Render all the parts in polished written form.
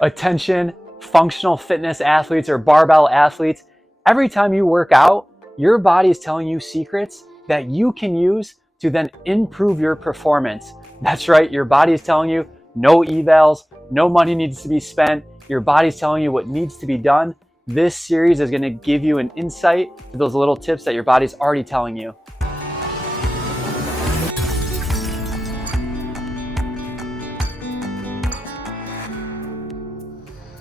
Attention, functional fitness athletes or barbell athletes, every time you work out, your body is telling you secrets that you can use to then improve your performance. That's right, your body is telling you no evals, no money needs to be spent. Your body's telling you what needs to be done. This series is going to give you an insight to those little tips that your body's already telling you.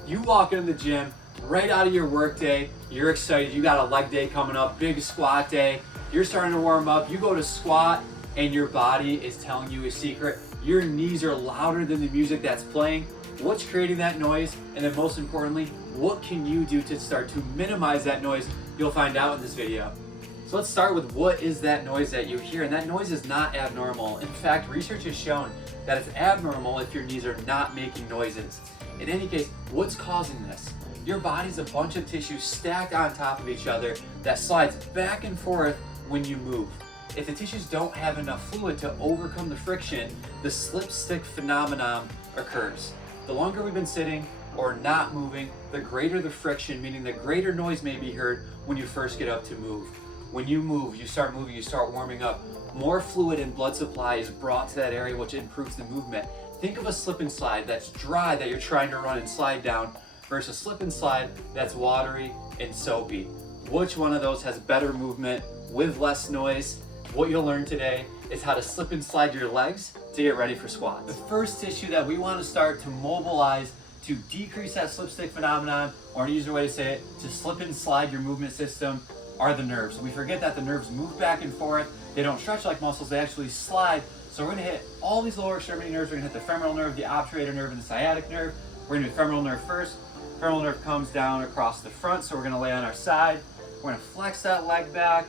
You walk into the gym right out of your work day, you're excited, you got a leg day coming up, big squat day, you're starting to warm up, you go to squat and your body is telling you a secret. Your knees are louder than the music that's playing. What's creating that noise? And then most importantly, what can you do to start to minimize that noise? You'll find out in this video. So let's start with what is that noise that you hear, and that noise is not abnormal. In fact, research has shown that it's abnormal if your knees are not making noises. In any case, what's causing this? Your body's a bunch of tissue stacked on top of each other that slides back and forth when you move. If the tissues don't have enough fluid to overcome the friction, the slip-stick phenomenon occurs. The longer we've been sitting or not moving, the greater the friction, meaning the greater noise may be heard when you first get up to move. When you move, you start moving, you start warming up, more fluid and blood supply is brought to that area, which improves the movement. Think of a slip and slide that's dry that you're trying to run and slide down versus slip and slide that's watery and soapy. Which one of those has better movement with less noise? What you'll learn today is how to slip and slide your legs to get ready for squats. The first tissue that we want to start to mobilize to decrease that slipstick phenomenon, or an easier way to say it, to slip and slide your movement system, are the nerves. We forget that the nerves move back and forth. They don't stretch like muscles, they actually slide. So we're gonna hit all these lower extremity nerves. We're gonna hit the femoral nerve, the obturator nerve, and the sciatic nerve. We're gonna do the femoral nerve first. Femoral nerve comes down across the front, so we're gonna lay on our side. We're gonna flex that leg back.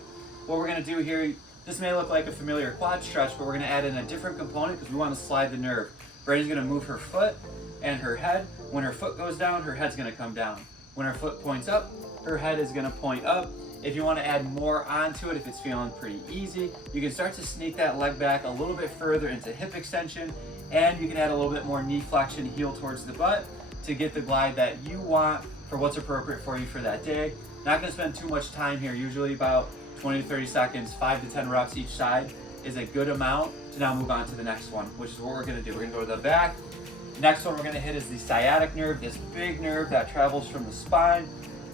What we're gonna do here, this may look like a familiar quad stretch, but we're gonna add in a different component because we wanna slide the nerve. Brady's gonna move her foot and her head. When her foot goes down, her head's gonna come down. When her foot points up, her head is gonna point up. If you want to add more onto it, if it's feeling pretty easy, you can start to sneak that leg back a little bit further into hip extension, and you can add a little bit more knee flexion, heel towards the butt to get the glide that you want for what's appropriate for you for that day. Not going to spend too much time here, usually about 20 to 30 seconds, 5 to 10 reps each side is a good amount to now move on to the next one, which is what we're going to do. We're going to go to the back. Next one we're going to hit is the sciatic nerve, this big nerve that travels from the spine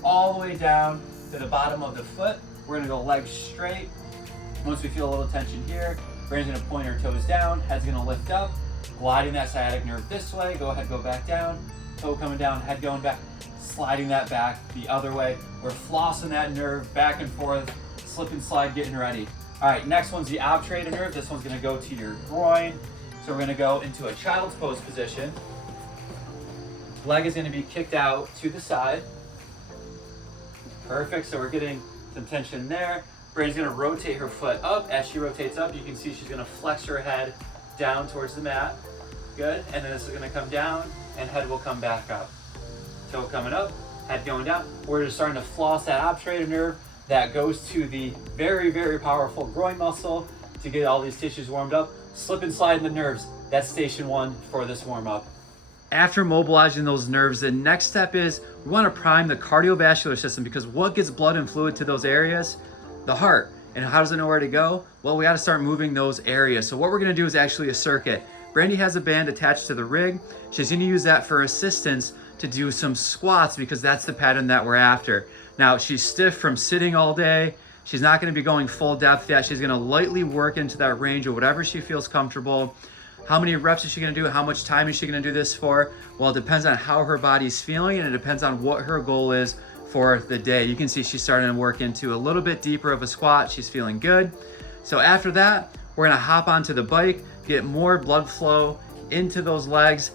all the way down to the bottom of the foot. We're gonna go legs straight. Once we feel a little tension here, Brandy's gonna point her toes down, head's gonna lift up, gliding that sciatic nerve this way. Go ahead, go back down, toe coming down, head going back, sliding that back the other way. We're flossing that nerve back and forth, slip and slide, getting ready. All right, next one's the obturator nerve. This one's gonna go to your groin. So we're gonna go into a child's pose position. Leg is gonna be kicked out to the side. Perfect, so we're getting some tension there. Brady's gonna rotate her foot up. As she rotates up, you can see she's gonna flex her head down towards the mat. Good, and then this is gonna come down and head will come back up. Toe coming up, head going down. We're just starting to floss that obturator nerve that goes to the very, very powerful groin muscle to get all these tissues warmed up. Slip and slide in the nerves. That's station one for this warm up. After mobilizing those nerves, the next step is we want to prime the cardiovascular system, because what gets blood and fluid to those areas? The heart. And how does it know where to go? Well, we got to start moving those areas. So what we're going to do is actually a circuit. Brandy has a band attached to the rig. She's going to use that for assistance to do some squats, because that's the pattern that we're after. Now, she's stiff from sitting all day. She's not going to be going full depth yet. She's going to lightly work into that range of whatever she feels comfortable. How many reps is she gonna do? How much time is she gonna do this for? Well, it depends on how her body's feeling, and it depends on what her goal is for the day. You can see she's starting to work into a little bit deeper of a squat. She's feeling good. So after that, we're gonna hop onto the bike, get more blood flow into those legs.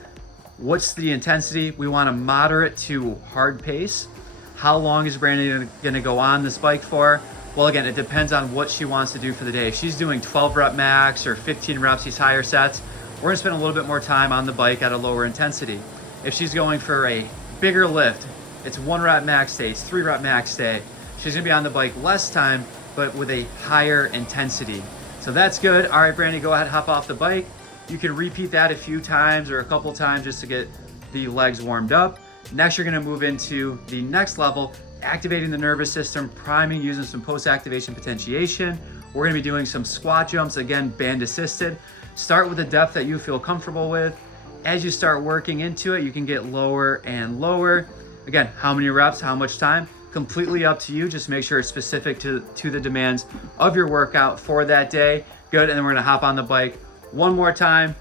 What's the intensity? We want a moderate to hard pace. How long is Brandy gonna go on this bike for? Well, again, it depends on what she wants to do for the day. If she's doing 12 rep max or 15 reps, these higher sets, we're gonna spend a little bit more time on the bike at a lower intensity. If she's going for a bigger lift, it's 1 rep max day, it's 3 rep max day, she's gonna be on the bike less time, but with a higher intensity. So that's good. All right, Brandy, go ahead, hop off the bike. You can repeat that a few times or a couple times just to get the legs warmed up. Next, you're gonna move into the next level, activating the nervous system, priming using some post-activation potentiation. We're gonna be doing some squat jumps, again, band assisted. Start with a depth that you feel comfortable with. As you start working into it, you can get lower and lower. Again, how many reps, how much time, completely up to you. Just make sure it's specific to the demands of your workout for that day. Good, and then we're gonna hop on the bike one more time.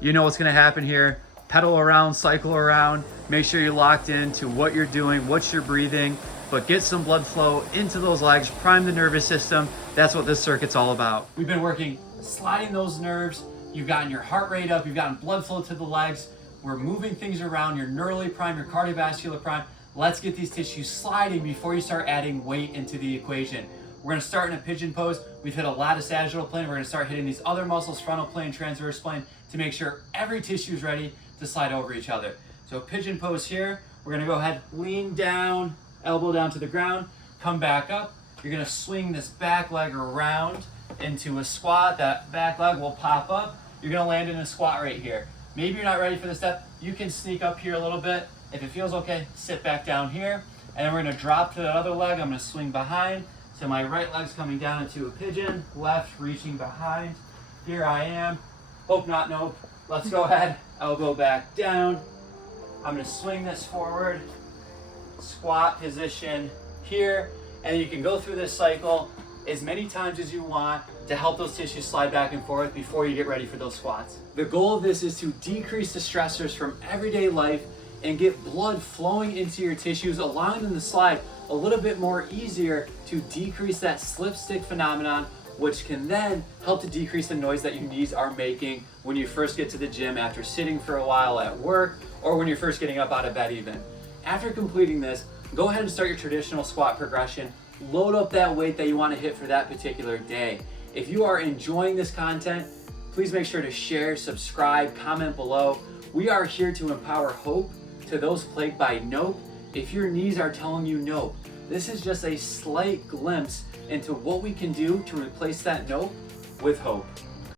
You know what's gonna happen here. Pedal around, cycle around. Make sure you're locked into what you're doing, what you're breathing, but get some blood flow into those legs, prime the nervous system. That's what this circuit's all about. We've been working sliding those nerves. You've gotten your heart rate up, you've gotten blood flow to the legs. We're moving things around, you're neurally primed, your cardiovascular primed. Let's get these tissues sliding before you start adding weight into the equation. We're gonna start in a pigeon pose. We've hit a lot of sagittal plane. We're gonna start hitting these other muscles, frontal plane, transverse plane, to make sure every tissue is ready to slide over each other. So pigeon pose here. We're gonna go ahead, lean down, elbow down to the ground, come back up. You're gonna swing this back leg around into a squat. That back leg will pop up. You're gonna land in a squat right here. Maybe you're not ready for this step. You can sneak up here a little bit. If it feels okay, sit back down here. And then we're gonna drop to the other leg. I'm gonna swing behind. So my right leg's coming down into a pigeon, left reaching behind. Here I am. Hope not, nope. Let's go ahead, elbow back down. I'm gonna swing this forward, squat position here, and you can go through this cycle as many times as you want to help those tissues slide back and forth before you get ready for those squats. The goal of this is to decrease the stressors from everyday life and get blood flowing into your tissues, allowing them to slide a little bit more easier to decrease that slipstick phenomenon, which can then help to decrease the noise that your knees are making when you first get to the gym after sitting for a while at work or when you're first getting up out of bed even. After completing this, go ahead and start your traditional squat progression. Load up that weight that you want to hit for that particular day. If you are enjoying this content, please make sure to share, subscribe, comment below. We are here to empower hope to those plagued by nope. If your knees are telling you nope, this is just a slight glimpse into what we can do to replace that nope with hope.